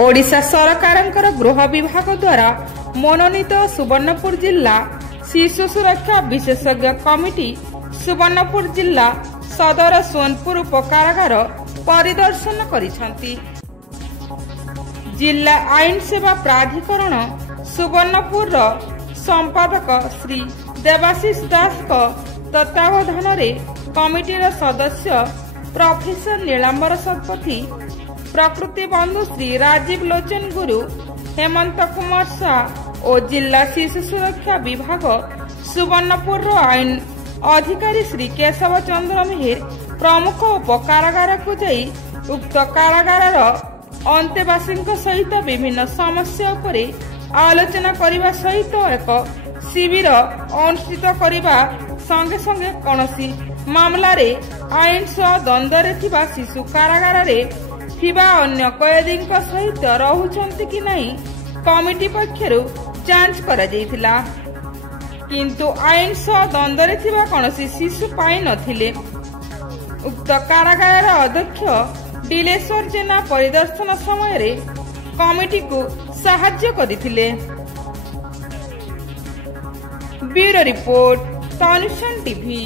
ओडिशा सरकारंकर गृह विभाग द्वारा मनोनीत सुवर्णपुर जिला शिशु सुरक्षा विशेषज्ञ कमिटी सुवर्णपुर जिला सदर सोनपुर उपकारागार परिदर्शन करिसेंती। जिला आईन सेवा प्राधिकरण सुवर्णपुर संपादक श्री देवाशीष दास तत्वावधान कमिटीर सदस्य प्रोफेसर नीलांबर शतपथी, प्रकृति बंधु श्री राजीव लोचन गुरु, हेमंत कुमार शाह और जिला शिशु सुरक्षा विभाग सुवर्णपुर आईन अधिकारी श्री केशव चंद्र मेहर प्रमुख उपकारागार को जाई उक्त कारागार अंतेवासी सहित विभिन्न समस्या उपरे आलोचना करने सहित एक शिविर अनुष्ठित करने संगे संगे कौनसी मामला रे आईन सह द्वंद्व थिबा शिशु कारागार रे थिबा अन्य कैदी सहित रहुछंती कि नहीं कमिटी पक्षरु जांच करा जायतिला, किंतु आईन सह द्वंद्व थिबा कौनसी शिशु पाई नथिले। उक्त कारागार अध्यक्ष डिलेश्वर जेना परिदर्शन समय रे कमिटी को साहाय्य करथिले। ब्यूरो रिपोर्ट तनुषण टीवी।